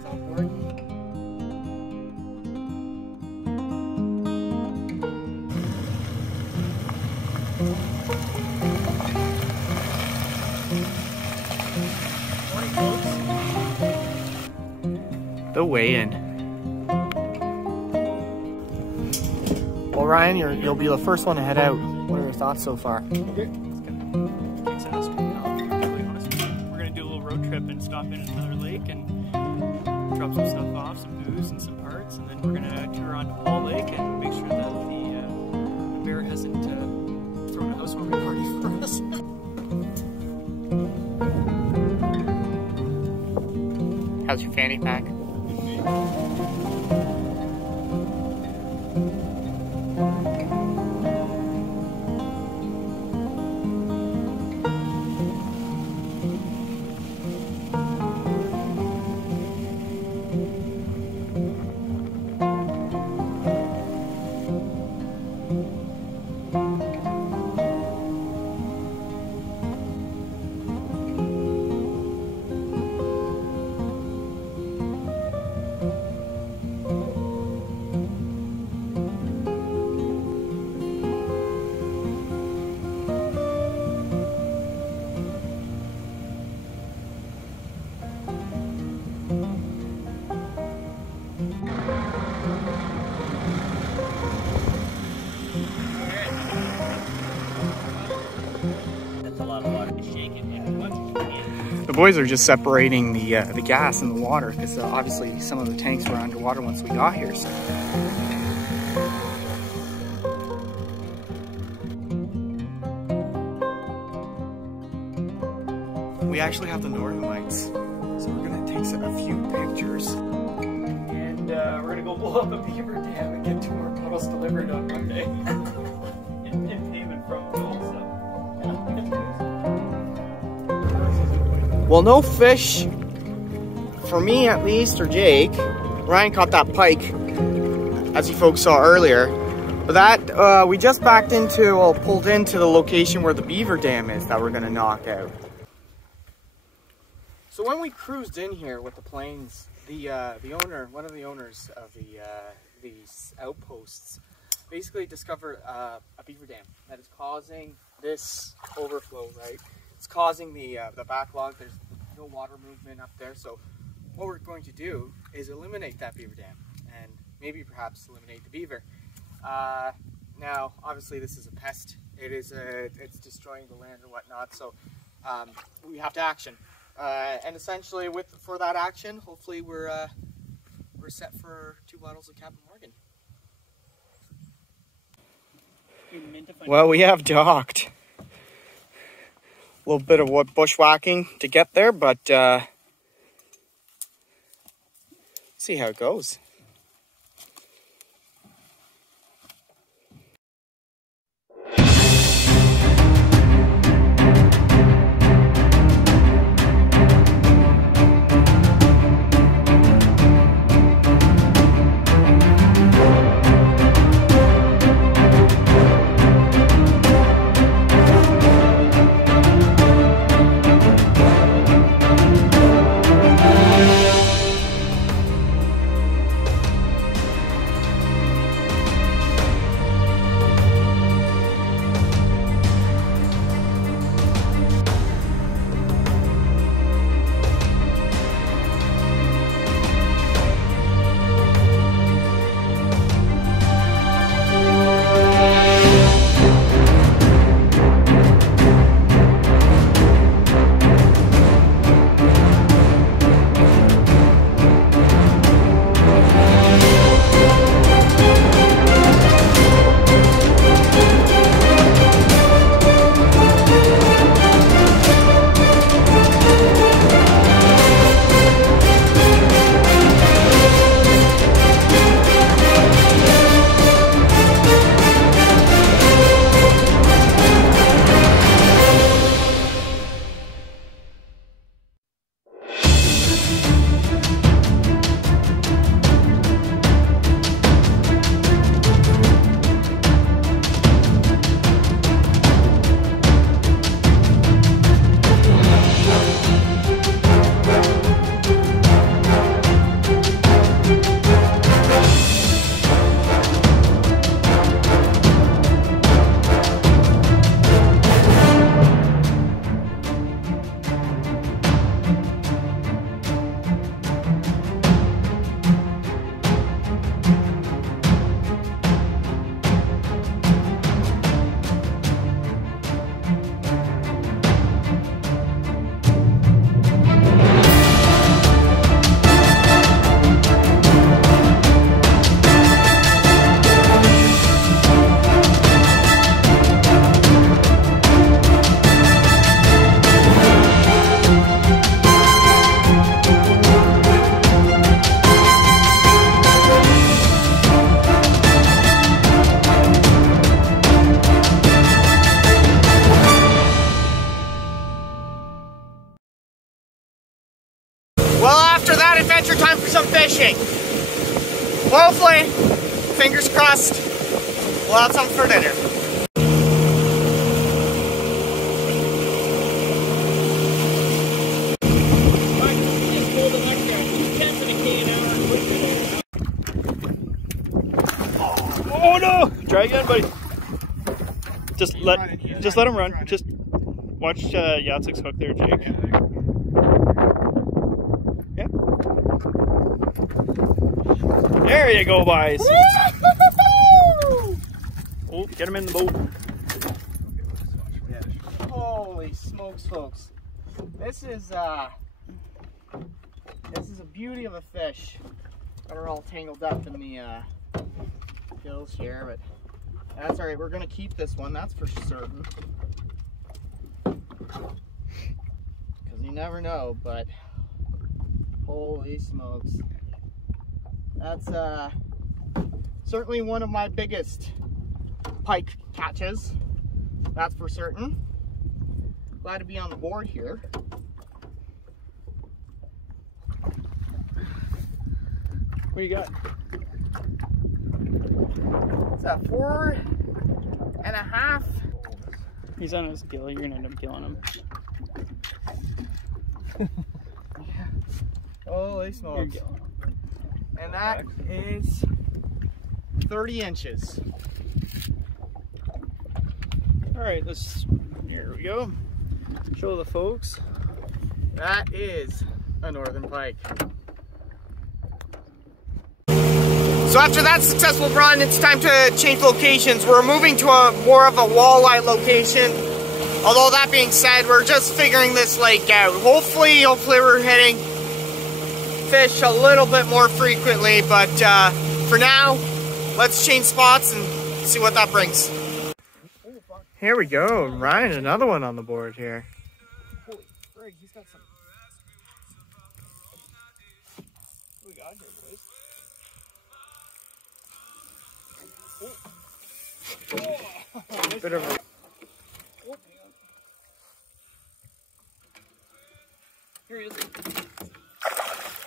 guys on board? Morning, folks. The weigh-in. Well, Ryan, you'll be the first one to head out. What are your thoughts so far? Okay. It's gonna kick ass right now, to be really honest with you. We're gonna do a little road trip and stop in another lake and drop some stuff off, some booze and some parts, and then we're gonna tour on to Walleye Lake and make sure that the bear hasn't thrown a housewarming party for us. How's your fanny pack? The boys are just separating the gas and the water because obviously some of the tanks were underwater once we got here. So. We actually have the northern lights, so we're gonna take a few pictures. And we're gonna go blow up a beaver dam and get 2 more bottles delivered on Monday. in payment from Joel, so Well, no fish, for me at least, or Jake. Ryan caught that pike, as you folks saw earlier. But that, we just backed into, well, pulled into the location where the beaver dam is that we're gonna knock out. So when we cruised in here with the planes, one of the owners of these outposts, basically discovered a beaver dam that is causing this overflow, right? It's causing the backlog. There's no water movement up there. So what we're going to do is eliminate that beaver dam and maybe perhaps eliminate the beaver. Now, obviously this is a pest. It's destroying the land and whatnot. So we have to action. And essentially for that action, hopefully we're set for 2 bottles of Captain Morgan. Well, we have docked. A little bit of bushwhacking to get there, but see how it goes. Well, hopefully, fingers crossed, we'll have something for dinner. Oh no! Try again, buddy. Just let him run. Just watch Yatsik's hook there, Jake. Yeah. There you go, boys. Oh, get him in the boat. Holy smokes, folks! This is a beauty of a fish. Got her all tangled up in the gills here, but that's all right. We're gonna keep this one, that's for certain. Because you never know, but holy smokes. That's certainly one of my biggest pike catches. That's for certain. Glad to be on the board here. What do you got? It's a 4.5. He's on his gill. You're gonna end up killing him. Holy smokes. And that is 30 inches. All right, here we go. Show the folks. That is a northern pike. So after that successful run, it's time to change locations. We're moving to more of a walleye location. Although that being said, we're just figuring this lake out. Hopefully we're hitting fish a little bit more frequently. But for now, let's change spots and see what that brings. Here we go, Ryan, another one on the board here. Holy frig, he's got some. What do we got here, boys? Bit of a... Here he is.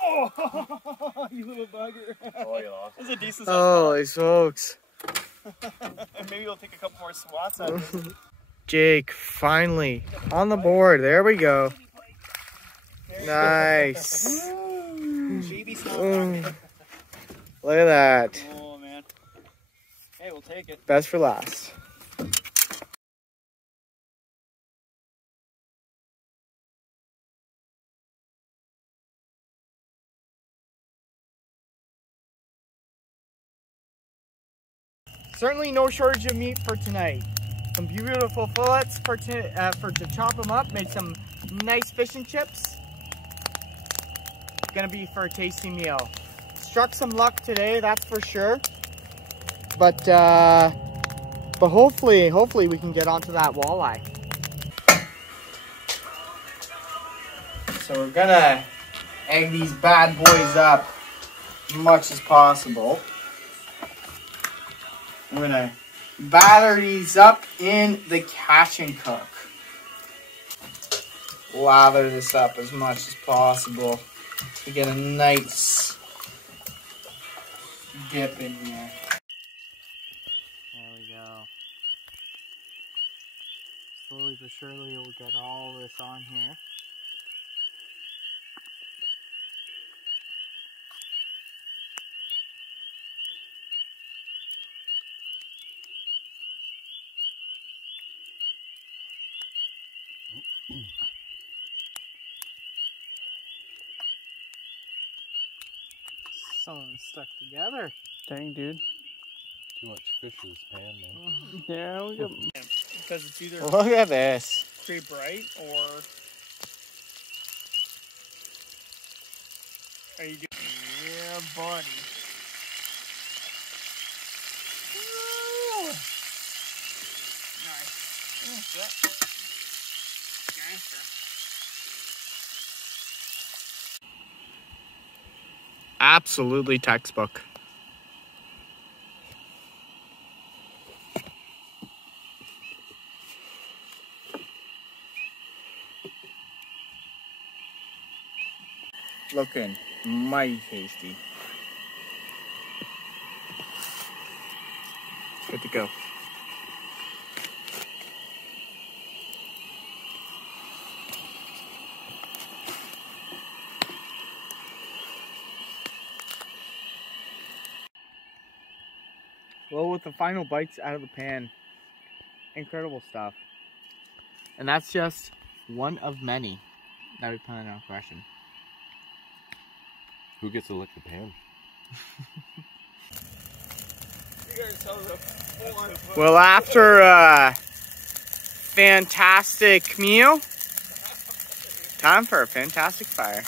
Oh, you little bugger. Oh, you lost. That's a decent size. Holy smokes. And maybe we'll take a couple more swats at it. Jake, finally, on the board. There we go. Nice. Look at that. Oh, man. Hey, we'll take it. Best for last. Certainly no shortage of meat for tonight. Some beautiful fillets for to chop them up, make some nice fish and chips. Gonna be for a tasty meal. Struck some luck today, that's for sure. But hopefully we can get onto that walleye. So we're gonna egg these bad boys up as much as possible. I'm gonna batter these up in the catch and cook. Lather this up as much as possible to get a nice dip in here. There we go. Slowly but surely we'll get all this on here. Some of them stuck together. Dang, dude. Too much fish in this pan, man. Yeah, we got. Because it's either Look at this. very bright or. Are you doing? Yeah, buddy. Ooh. Nice. What's that? Gangster. Absolutely textbook. Looking mighty tasty. Good to go. Well, with the final bites out of the pan, incredible stuff. And that's just one of many that we plan on crushing. Who gets to lick the pan? Well, after a fantastic meal, time for a fantastic fire.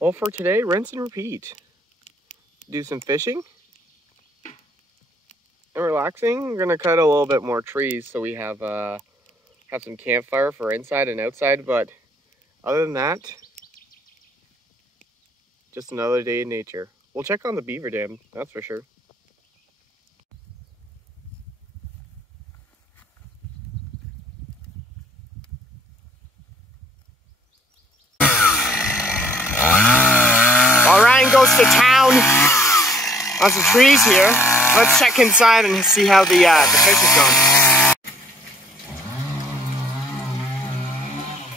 Well, for today, rinse and repeat. Do some fishing and relaxing. We're gonna cut a little bit more trees so we have some campfire for inside and outside. But other than that, just another day in nature. We'll check on the beaver dam, that's for sure. While Ryan goes to town on some trees here, let's check inside and see how the fish is going.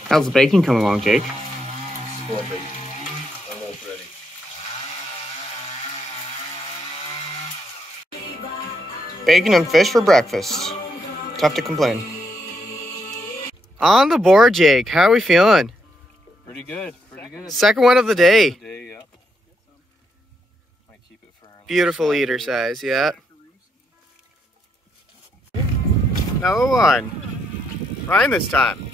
How's the bacon coming along, Jake? Splendid. Almost ready. Bacon and fish for breakfast. Tough to complain. On the board, Jake. How are we feeling? Pretty good. Pretty good. Second one of the day. Day, yeah. Might keep it for our Beautiful eater size, yeah. Another one. Ryan this time.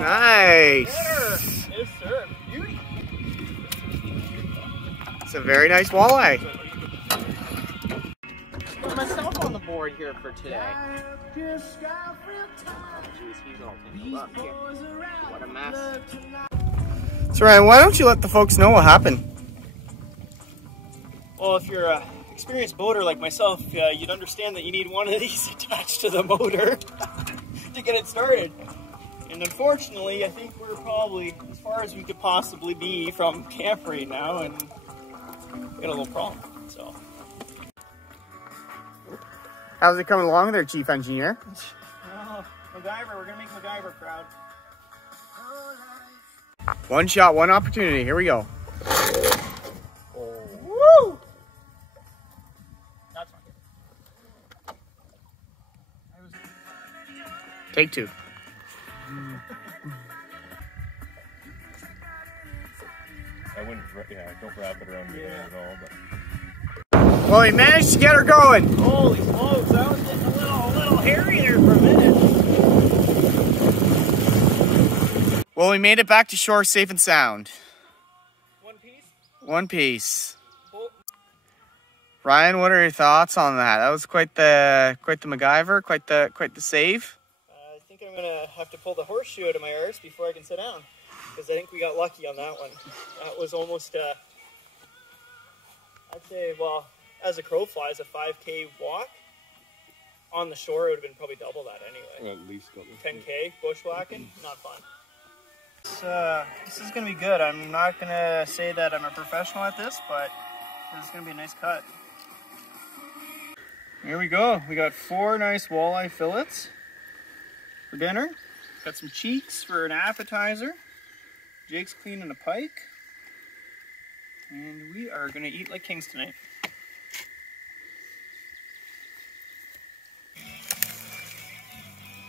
Nice. Yes, sir. Beauty. It's a very nice walleye. Put myself on the board here for today. Oh, geez, he's all tangled up here. What a mess. So Ryan, why don't you let the folks know what happened? Well, if you're an experienced boater like myself, you'd understand that you need one of these attached to the motor to get it started. And unfortunately, I think we're probably as far as we could possibly be from camp right now, and we got a little problem. So, How's it coming along there, Chief Engineer? MacGyver, we're gonna make MacGyver proud. One shot, one opportunity. Here we go. Woo! That's not good. Take two. I wouldn't, don't wrap it around your hair at all, but. Well, he managed to get her going. Holy smokes, that was getting a little hairy there for a minute. Well, we made it back to shore safe and sound. One piece? One piece. Bolt. Ryan, what are your thoughts on that? That was quite the MacGyver, quite the save. I think I'm gonna have to pull the horseshoe out of my arse before I can sit down, because I think we got lucky on that one. That was almost, I'd say, well, as a crow flies, a 5K walk on the shore. It would have been probably double that anyway. At least double. 10K bushwhacking, not fun. This is gonna be good. I'm not gonna say that I'm a professional at this, but this is gonna be a nice cut. Here we go. We got 4 nice walleye fillets for dinner. Got some cheeks for an appetizer. Jake's cleaning a pike. And we are gonna eat like kings tonight.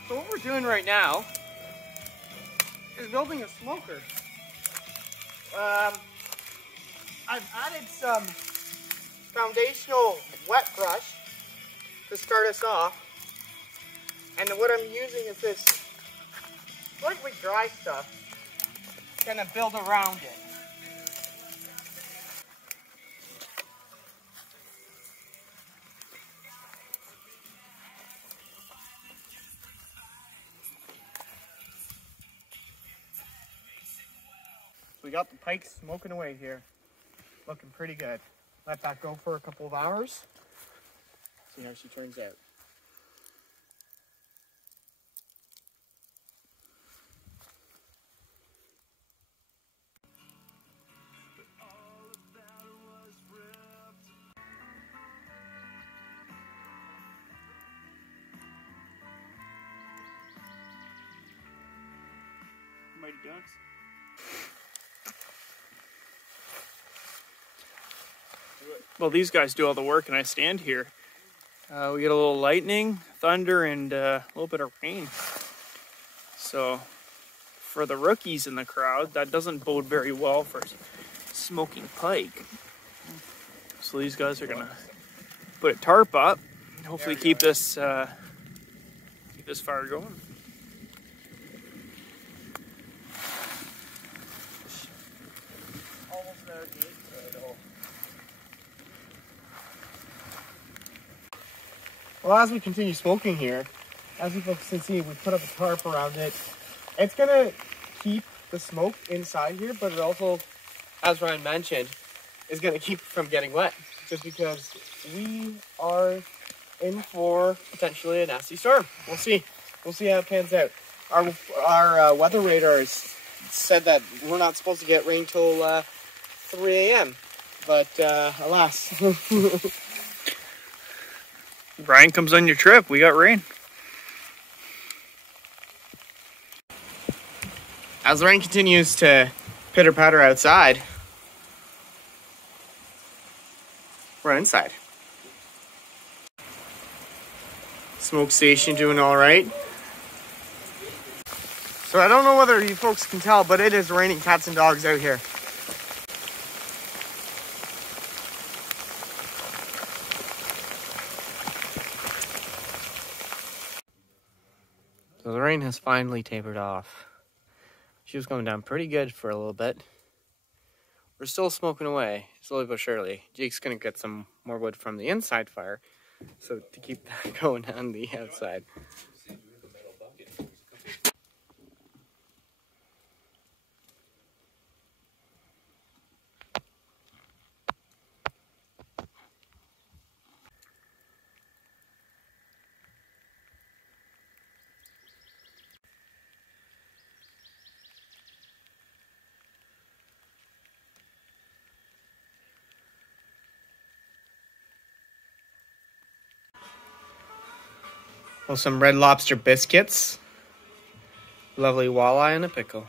So what we're doing right now is building a smoker. I've added some foundational wet brush to start us off. And what I'm using is this slightly dry stuff, gonna build around it. We got the pike smoking away here. Looking pretty good. Let that go for a couple of hours. See how she turns out. Mighty ducks. Well, these guys do all the work and I stand here. We get a little lightning, thunder, and a little bit of rain. So for the rookies in the crowd, that doesn't bode very well for smoking pike. So these guys are gonna put a tarp up, and hopefully keep this fire going. Almost there, Jake. Well, as we continue smoking here, as you folks can see, we put up a tarp around it. It's gonna keep the smoke inside here, but it also, as Ryan mentioned, is gonna keep it from getting wet. Just because we are in for potentially a nasty storm. We'll see. We'll see how it pans out. Our weather radars said that we're not supposed to get rain till 3 a.m. But alas. Ryan comes on your trip, we got rain. As the rain continues to pitter-patter outside, we're inside. Smoke station doing all right. So I don't know whether you folks can tell, but it is raining cats and dogs out here. So the rain has finally tapered off. She was coming down pretty good for a little bit. We're still smoking away, slowly but surely. Jake's gonna get some more wood from the inside fire, so to keep that going on the outside. Well, some Red Lobster biscuits. Lovely walleye and a pickle.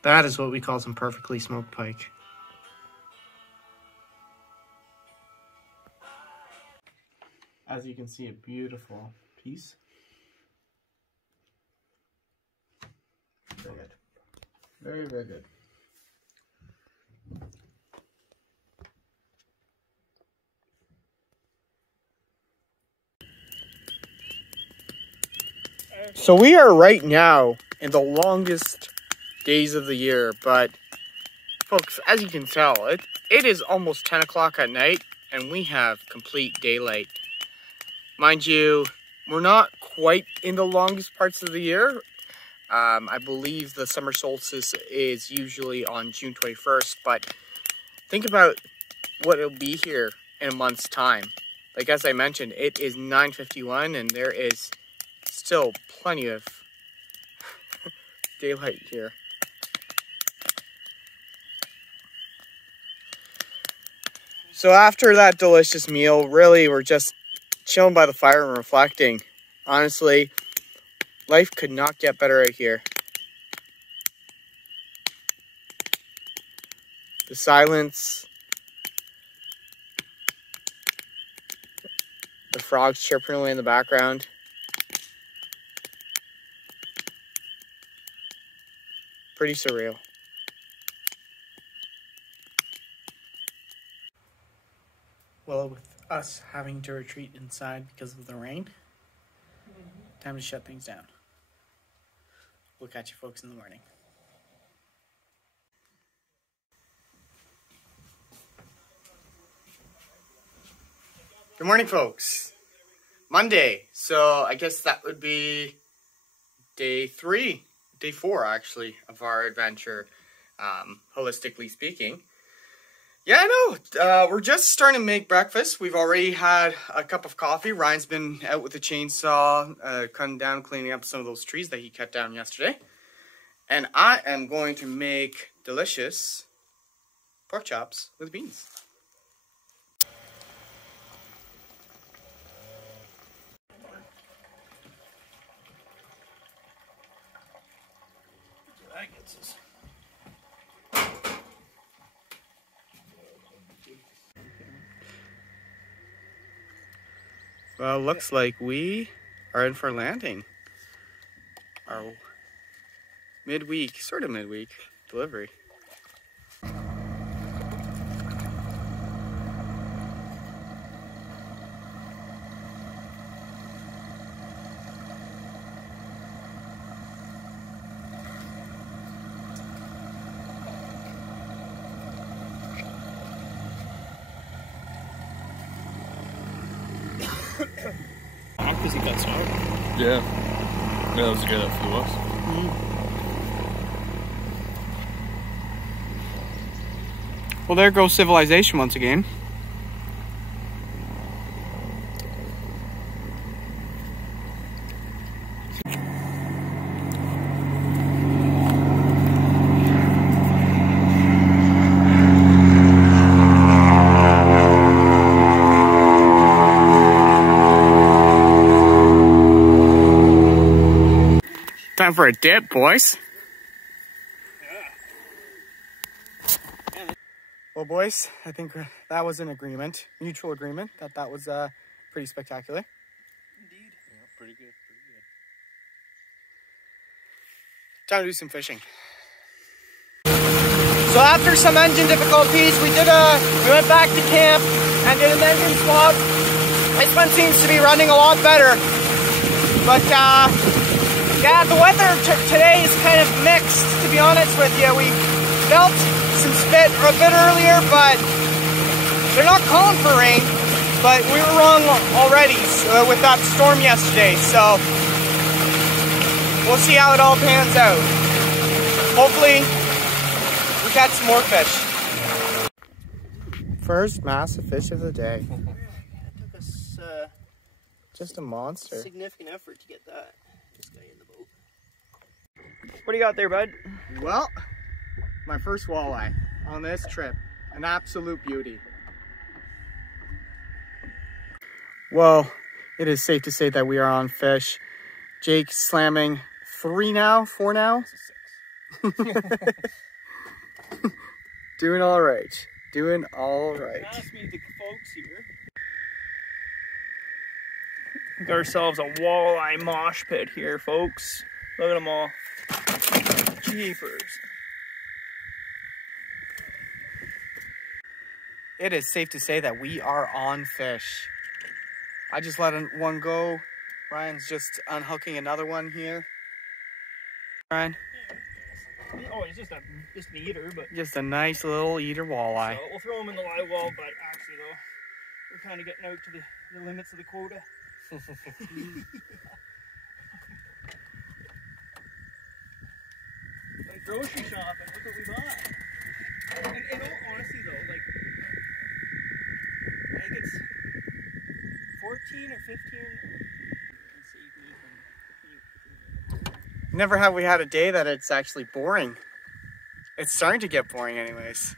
That is what we call some perfectly smoked pike. As you can see, a beautiful piece. Very good. Very, very good. So we are right now in the longest days of the year, but folks, as you can tell, it is almost 10 o'clock at night and we have complete daylight. Mind you, we're not quite in the longest parts of the year. I believe the summer solstice is usually on June 21st, but think about what it'll be here in a month's time. Like as I mentioned, it is 9:51 and there is still plenty of daylight here. So after that delicious meal, really we're just chilling by the fire and reflecting. Honestly, life could not get better out here. The silence, the frogs chirping away in the background. Pretty surreal. Well, with us having to retreat inside because of the rain, Time to shut things down. We'll catch you folks in the morning. Good morning, folks. Monday, so I guess that would be day 4 actually of our adventure, holistically speaking. Yeah, no, we're just starting to make breakfast. We've already had a cup of coffee. Ryan's been out with the chainsaw, cutting down, cleaning up some of those trees that he cut down yesterday. And I am going to make delicious pork chops with beans. Well, looks like we are in for landing. Our midweek, sort of midweek delivery. Because he got started. Yeah. Yeah, that was a good outfit for us. Well, there goes civilization once again. Time for a dip, boys. Well, boys, I think that was an agreement, mutual agreement, that was pretty spectacular. Indeed. Yeah, pretty good, pretty good. Time to do some fishing. So after some engine difficulties, we went back to camp and did an engine swap. This one seems to be running a lot better, but yeah, the weather today is kind of mixed, to be honest with you. We felt some spit a bit earlier, but they're not calling for rain. But we were wrong already with that storm yesterday, so we'll see how it all pans out. Hopefully, we catch some more fish. First massive fish of the day. It took us Just a monster. significant effort to get this guy in the boat. What do you got there, bud? Well, my first walleye on this trip. An absolute beauty. Well, it is safe to say that we are on fish. Jake slamming 4 now. Doing all right. Doing all right. Ask me the folks here. We got ourselves a walleye mosh pit here, folks. Look at them all. Jeepers. It is safe to say that we are on fish. I just let one go. Ryan's just unhooking another one here. Ryan? Oh, it's just an eater, but Just a nice little eater walleye. so we'll throw them in the live well. But actually, though, we're kind of getting out to the limits of the quota. Like grocery shopping, look what we bought. And in all honesty, though, like I think it's 14 or 15. Never have we had a day that it's actually boring. It's starting to get boring anyways.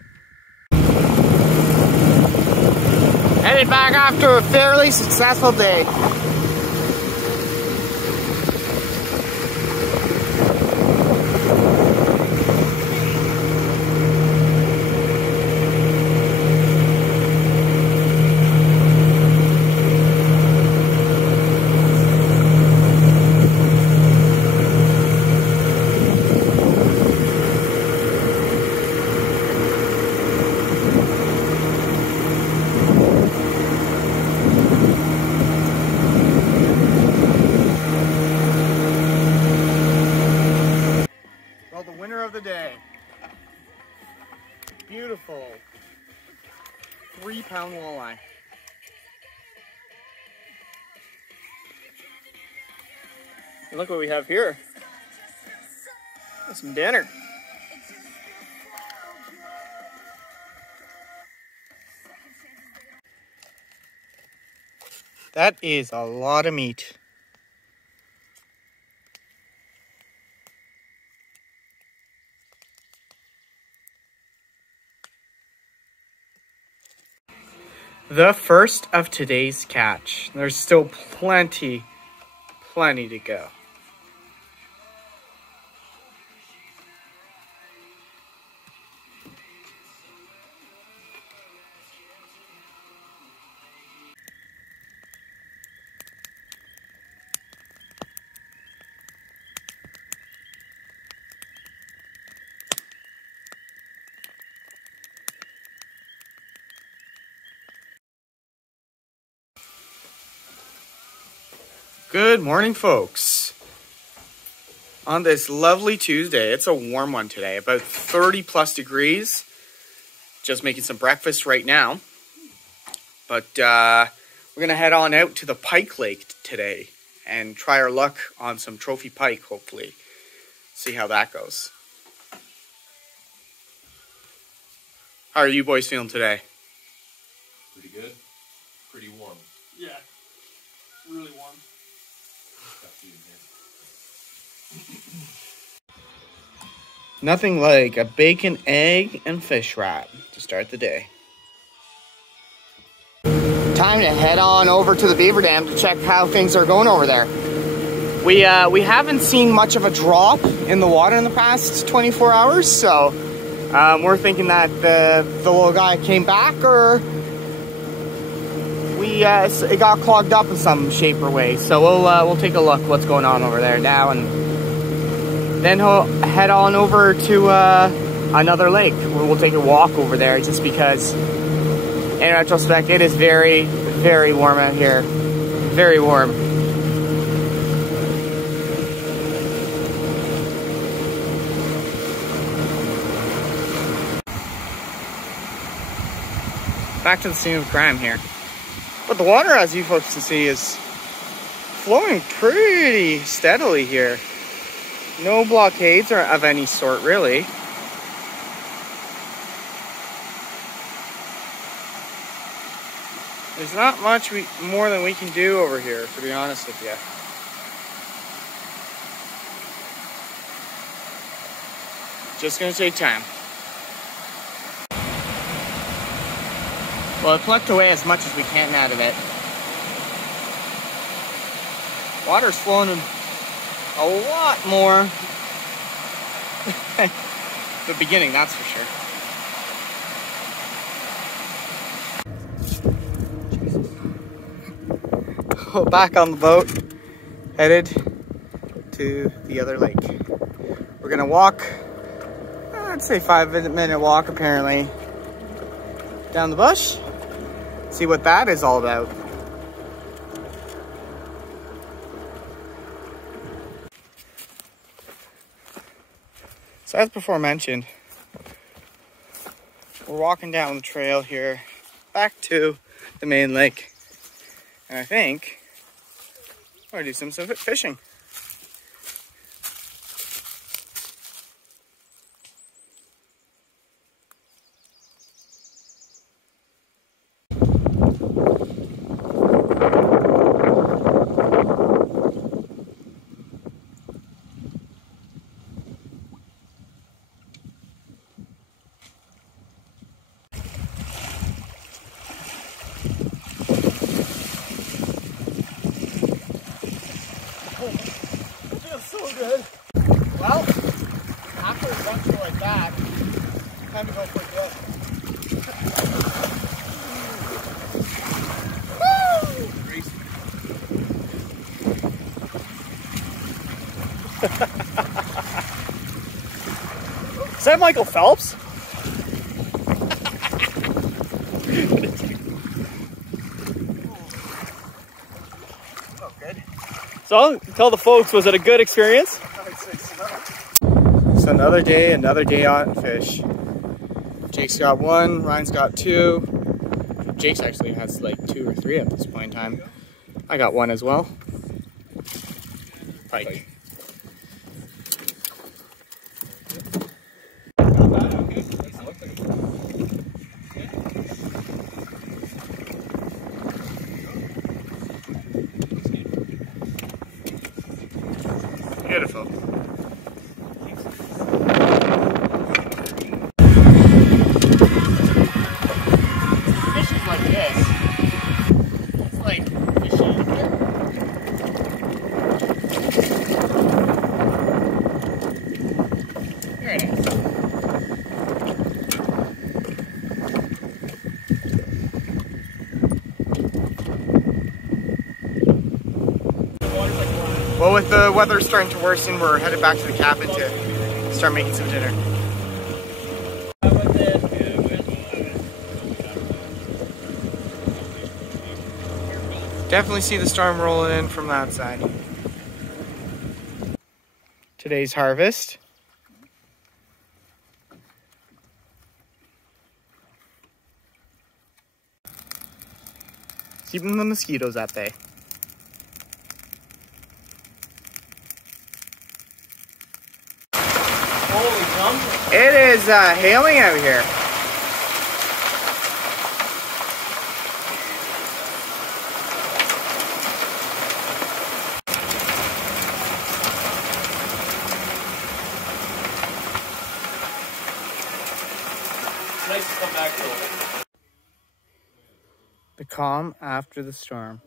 Headed back after a fairly successful day. beautiful 3-pound walleye. And look what we have here. Some dinner. That is a lot of meat. The first of today's catch. There's still plenty to go. Good morning, folks. On this lovely Tuesday, it's a warm one today, about 30 plus degrees. Just making some breakfast right now. But we're going to head on out to the Pike Lake today and try our luck on some trophy pike, hopefully. See how that goes. How are you boys feeling today? Pretty good. Pretty warm. Yeah, really warm. Nothing like a bacon, egg, and fish wrap to start the day. Time to head on over to the beaver dam to check how things are going over there. We haven't seen much of a drop in the water in the past 24 hours, so we're thinking that the little guy came back, or it got clogged up in some shape or way. So we'll take a look what's going on over there now, and then he'll head on over to another lake. We'll take a walk over there just because, in retrospect, it is very, very warm out here. Very warm. Back to the scene of crime here. But the water, as you folks can see, is flowing pretty steadily here. No blockades or of any sort, really. There's not much more than we can do over here, to be honest with you. Just gonna take time. Well, I plucked away as much as we can out of it. Water's flowing a lot more. The beginning, that's for sure. Oh, back on the boat, headed to the other lake. We're gonna walk, I'd say 5-minute walk apparently, down the bush. See what that is all about. So as before mentioned, we're walking down the trail here back to the main lake. And I think I'm gonna do some fishing. Good. Well, after a bunch like that, time to go for a dip. Is that Michael Phelps? Oh, good. So, tell the folks, was it a good experience? So another day on fish. Jake's got 1, Ryan's got 2. Jake's actually has like 2 or 3 at this point in time. I got 1 as well. Pike. Beautiful. Fishing like this. It's like fishing here. Very nice. Well, with the weather starting to worsen, we're headed back to the cabin to start making some dinner. Definitely see the storm rolling in from that side. Today's harvest. Keeping the mosquitoes at bay. It is hailing out here. It's nice to come back to it. The calm after the storm.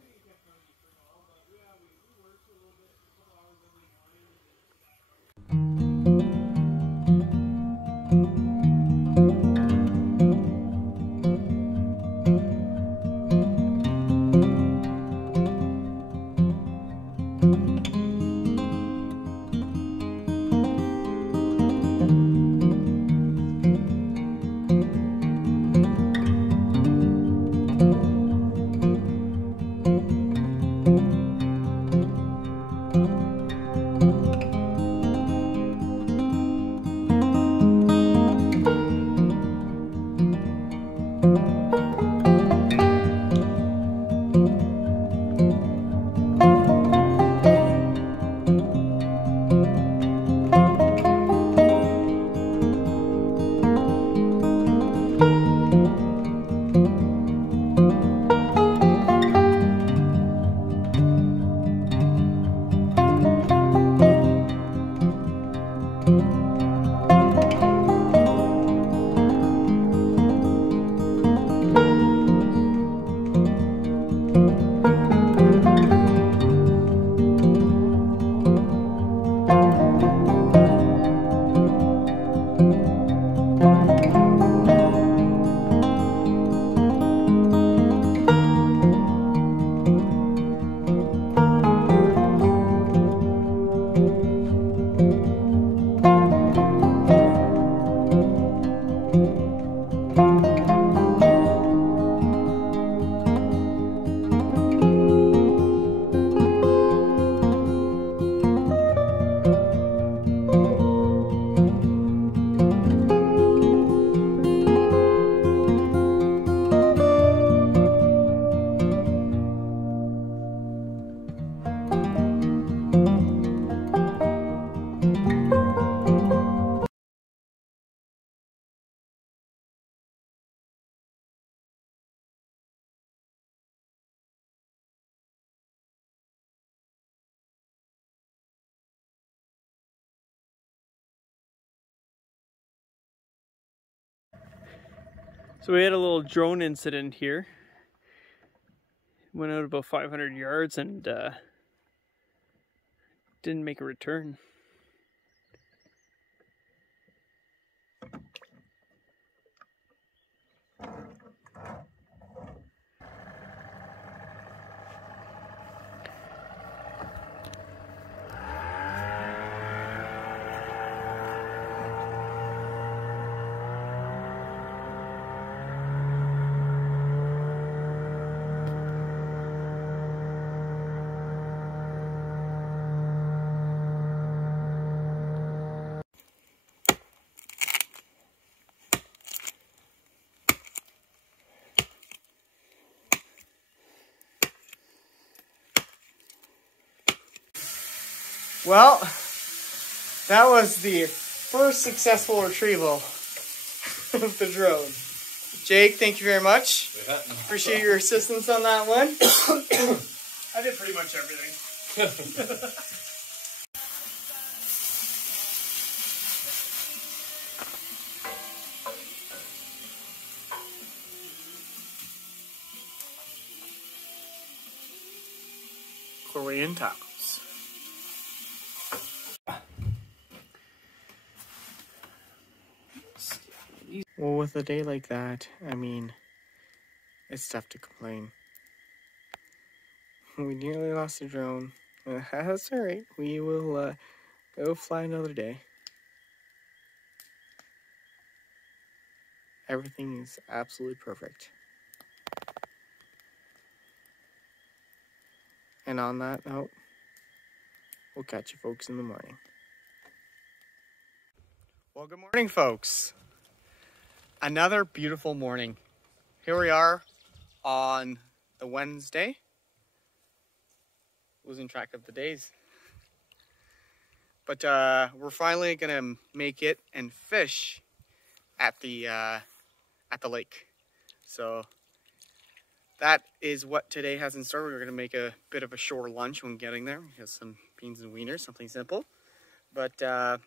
So we had a little drone incident here. Went out about 500 yards and didn't make a return. Well, that was the first successful retrieval of the drone. Jake, thank you very much. Appreciate your assistance on that one. I did pretty much everything. Korean tacos. Well, with a day like that, I mean, it's tough to complain. We nearly lost the drone. That's alright. We will go fly another day. Everything is absolutely perfect. And on that note, we'll catch you folks in the morning. Well, good morning, folks. Another beautiful morning. Here we are on the Wednesday. Losing track of the days. But we're finally gonna make it and fish at the lake. So that is what today has in store. We're gonna make a bit of a shore lunch when getting there. We have some beans and wieners, something simple. But yeah,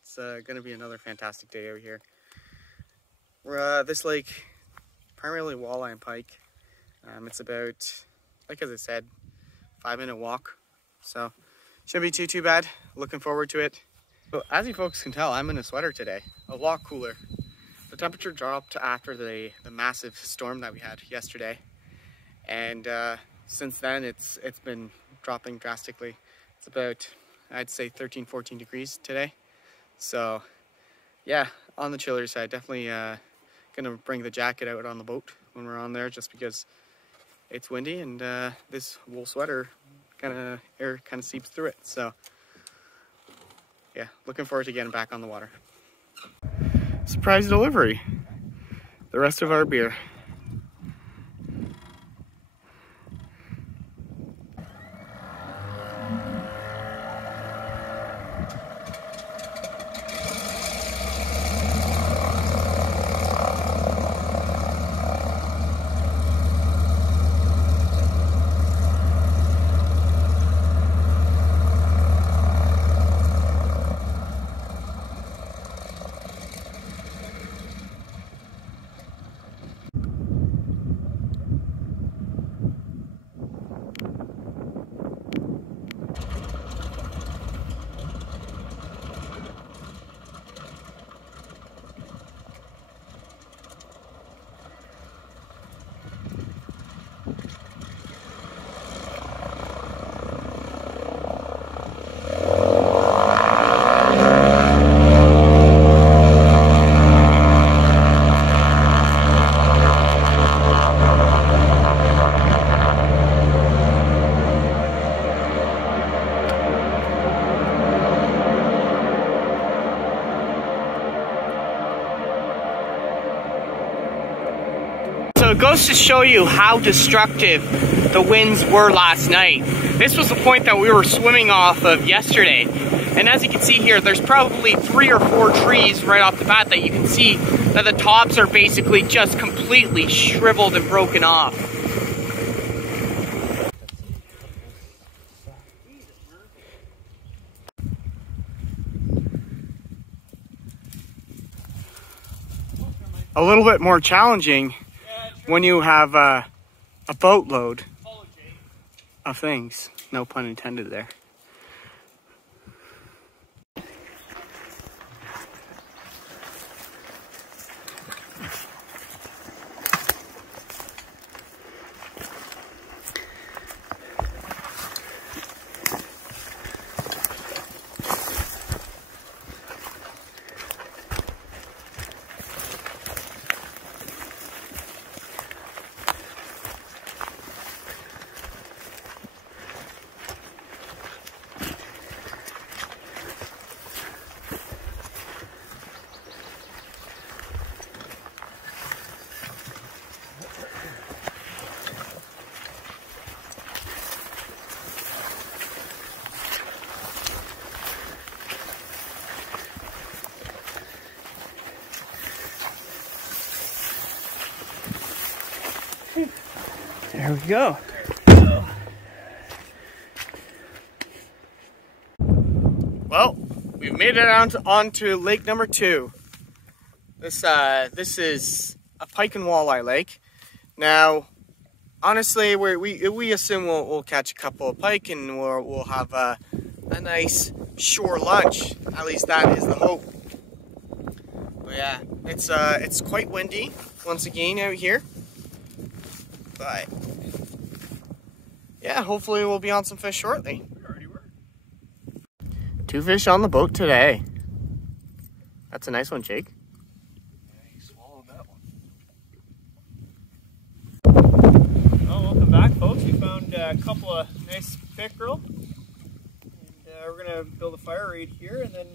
it's gonna be another fantastic day out here. We're this lake, primarily walleye and pike. It's about, like as I said, 5-minute walk. So shouldn't be too bad. Looking forward to it. So as you folks can tell, I'm in a sweater today. A lot cooler. The temperature dropped after the massive storm that we had yesterday, and since then it's been dropping drastically. It's about, I'd say, 13-14 degrees today. So yeah, on the chillier side. Definitely gonna bring the jacket out on the boat when we're on there, just because it's windy and this wool sweater air kind of seeps through it. So yeah, looking forward to getting back on the water. Surprise delivery. The rest of our beer. So it goes to show you how destructive the winds were last night. This was the point that we were swimming off of yesterday. And as you can see here, there's probably 3 or 4 trees right off the bat that you can see that the tops are basically just completely shriveled and broken off. A little bit more challenging when you have a boatload of things. No pun intended there. There we go. Well, we've made it onto lake number 2. This is a pike and walleye lake. Now, honestly, we assume we'll catch a couple of pike and we'll have a nice shore lunch. At least that is the hope. But yeah, it's quite windy once again out here. But yeah, hopefully we'll be on some fish shortly. We already were. 2 fish on the boat today. That's a nice one, Jake. Yeah, he swallowed that one. Well, welcome back, folks. We found a couple of nice pickerel. And we're going to build a fire right here, and then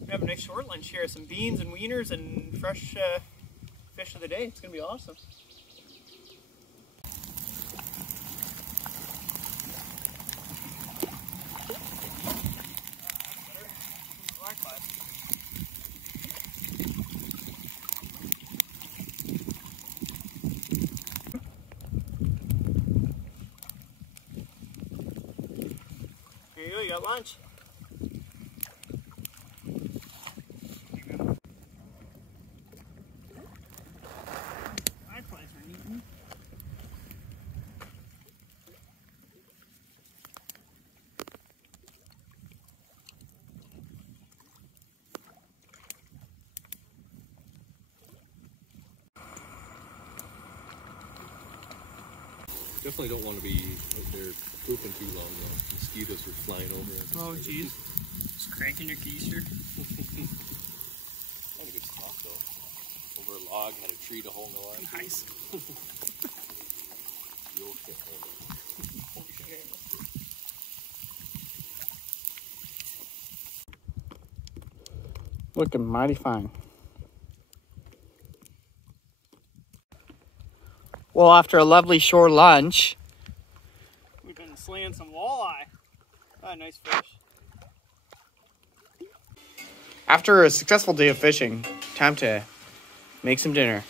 we have a nice short lunch here. Some beans and wieners and fresh fish of the day. It's going to be awesome. Here you go, you got lunch. Fireflies are eating. Definitely don't want to be out there pooping too long though. Mosquitoes are flying over. Oh, jeez. Just cranking your keister. Kind of good spot though. Over a log, had a tree to hold the line. Nice. You'll fit over. Looking mighty fine. Well, after a lovely shore lunch, We've been slaying some walleye. Ah, nice fish. after a successful day of fishing, time to make some dinner.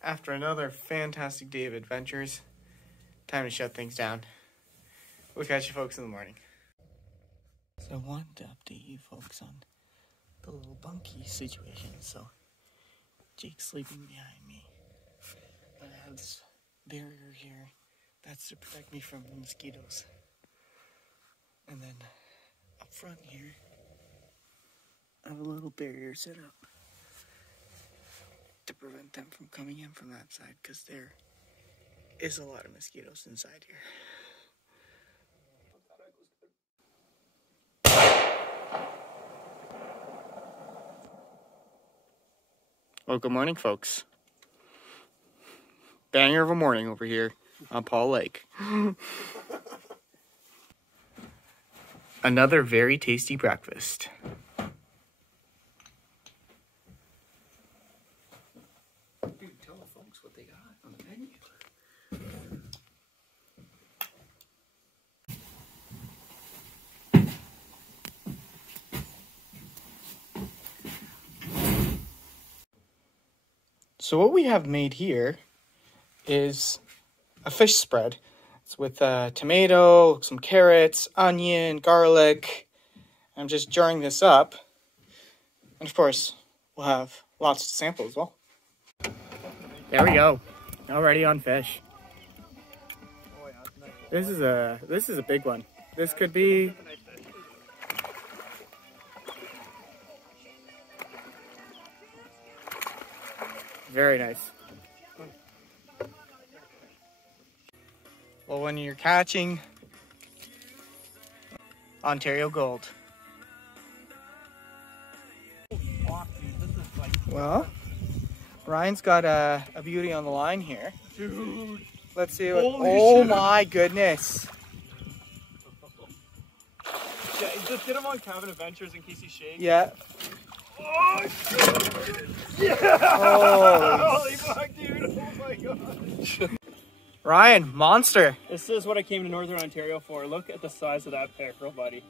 After another fantastic day of adventures, time to shut things down. We'll catch you folks in the morning. So I wanted to update you folks on the little bunkie situation. So Jake's sleeping behind me. I have this barrier here. That's to protect me from the mosquitoes. And then up front here, I have a little barrier set up to prevent them from coming in from that side, because there is a lot of mosquitoes inside here. Well, good morning, folks. Banger of a morning over here on Paul Lake. Another very tasty breakfast. Dude, tell the folks what they got on the menu. So what we have made here is a fish spread. It's with tomato, some carrots, onion, garlic. I'm just jarring this up. And of course, we'll have lots to sample as well. There we go. Already on fish. This is a big one. This could be very nice. Well, when you're catching Ontario Gold. Well, Ryan's got a beauty on the line here. Dude. Let's see what. Holy Oh shit. my goodness. Yeah, just get him on Cabin Adventures in case he shakes. Yeah. Oh, yeah! Oh. Holy fuck, dude! Oh my god! Ryan, monster. This is what I came to Northern Ontario for. Look at the size of that pickerel, buddy.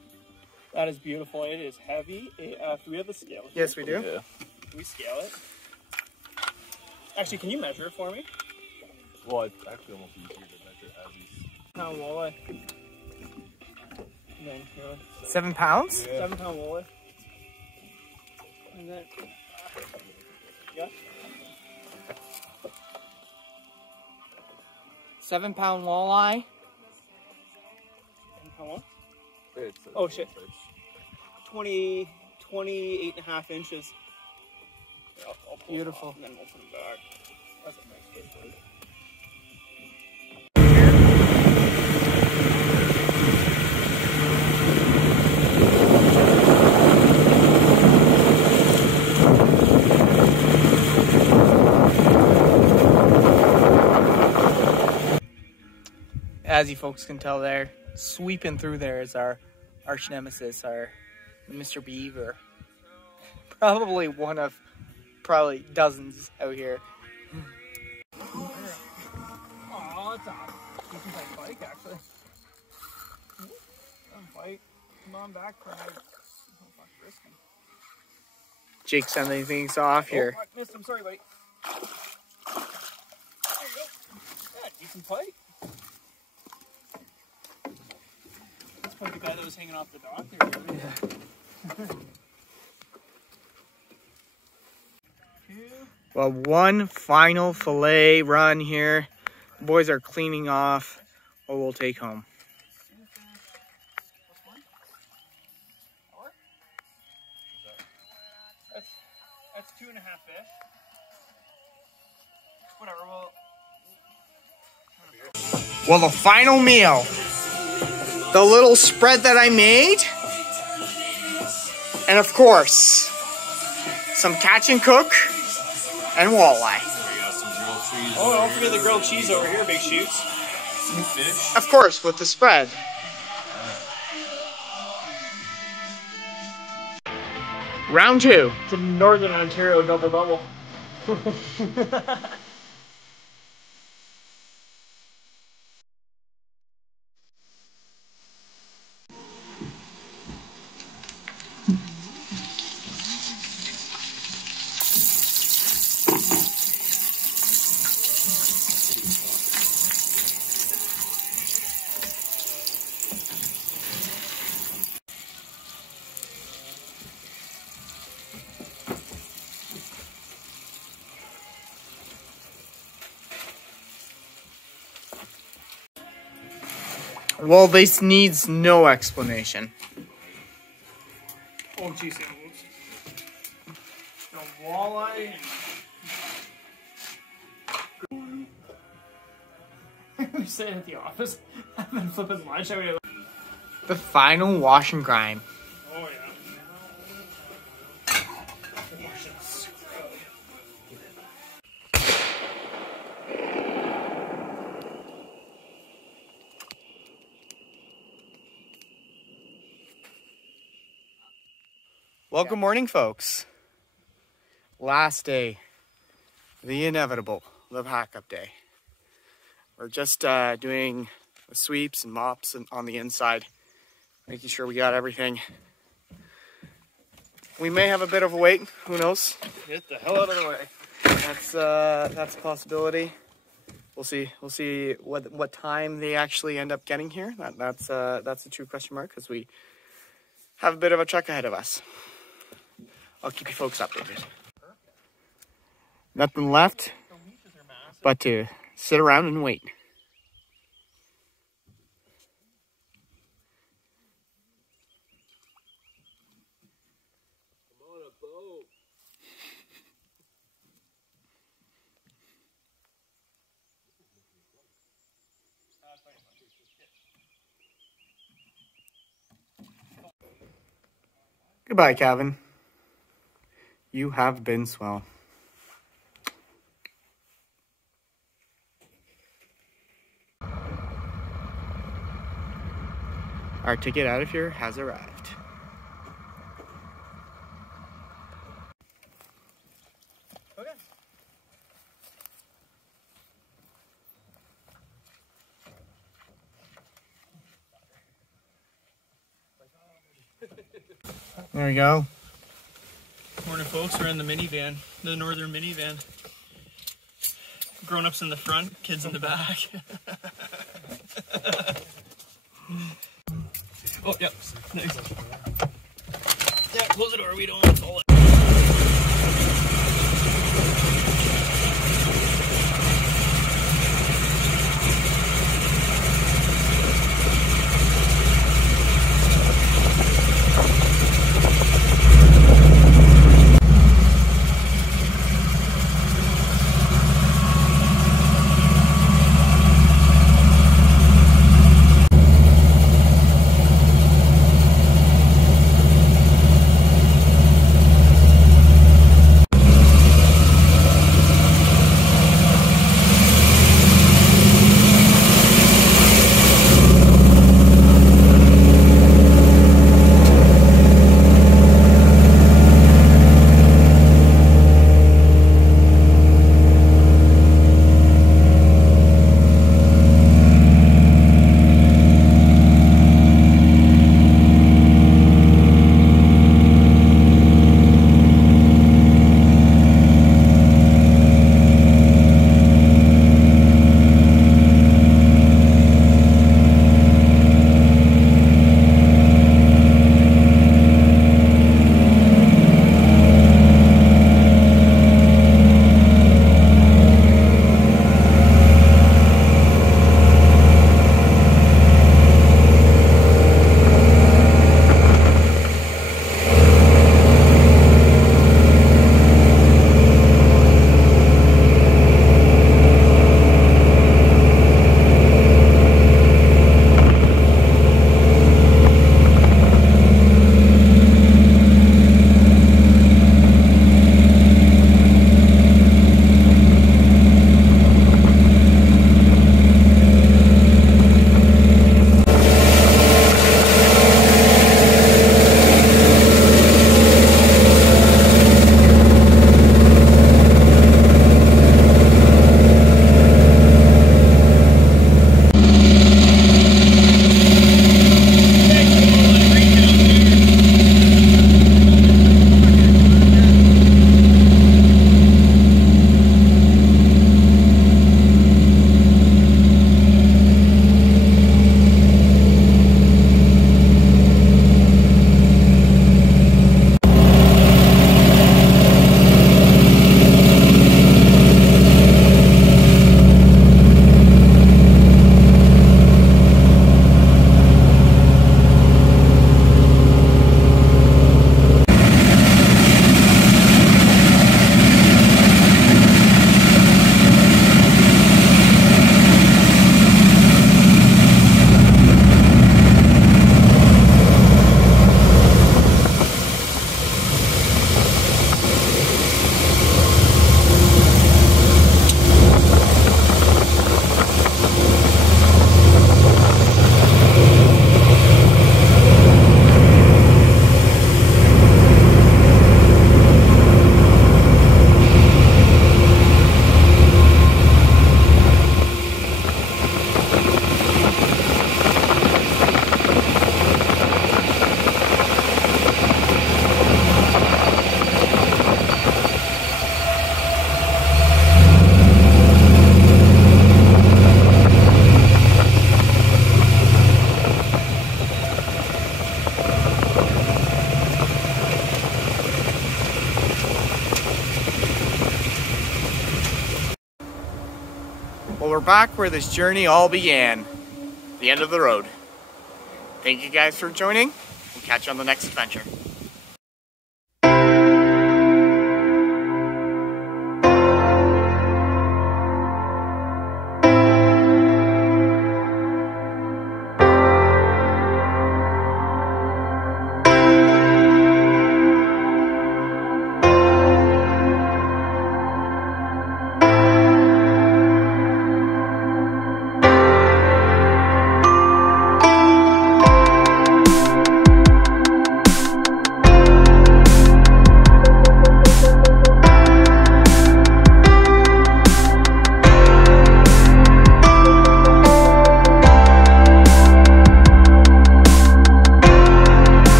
That is beautiful. It is heavy AF. Do we have the scale here? Yes, we do. Yeah. Can we scale it? Actually, can you measure it for me? Well, it's actually almost easier to measure as he's... Pound walleye. Then, 7 pounds? Yeah. 7 pound walleye. And then, yeah. 7 pound walleye. 7 pound what? It's Oh shit. 28 and a half inches. Here, I'll pull Beautiful. it off and then we'll put it back. That's a nice big bird. As you folks can tell there, sweeping through there is our arch nemesis, our Mr. Beaver. Probably one of dozens out here. Oh, it's a decent sized Pike, actually. Pike. Come on back, Craig. Oh, fuck, risking. Jake sending things off here. Oh, I missed him. Sorry, buddy. There you go. Yeah, decent Pike. That's probably the guy that was hanging off the dock there. Well, one final fillet run here. The boys are cleaning off what we'll take home. That's 2.5 fish. Whatever, Well, the final meal. The little spread that I made. And of course, some catch and cook and walleye. oh, don't forget the grilled cheese over here, big shoots. Some fish. Of course, with the spread. Round 2. It's a Northern Ontario double double. Well, this needs no explanation. Oh, geez, yeah, whoops. The walleye. We're sitting at the office. I've been flipping lunch. The final wash and grime. Oh, yeah. Well, good morning, folks. Last day, the inevitable, the pack-up day. We're just doing the sweeps and mops on the inside, making sure we got everything. We may have a bit of a wait, who knows? Get the hell out of the way. That's a possibility. We'll see what time they actually end up getting here. That's a true question mark, because we have a bit of a trek ahead of us. I'll keep you folks updated. Nothing left but to sit around and wait. I'm on a boat. Goodbye, Calvin. You have been swell. Our ticket out of here has arrived. There we go. Morning, folks. We're in the minivan, the northern minivan. Grown-ups in the front, kids in the back. Oh, yeah. Nice. Yeah, close the door. We don't want to fall. Well, we're back where this journey all began, the end of the road. Thank you guys for joining. We'll catch you on the next adventure.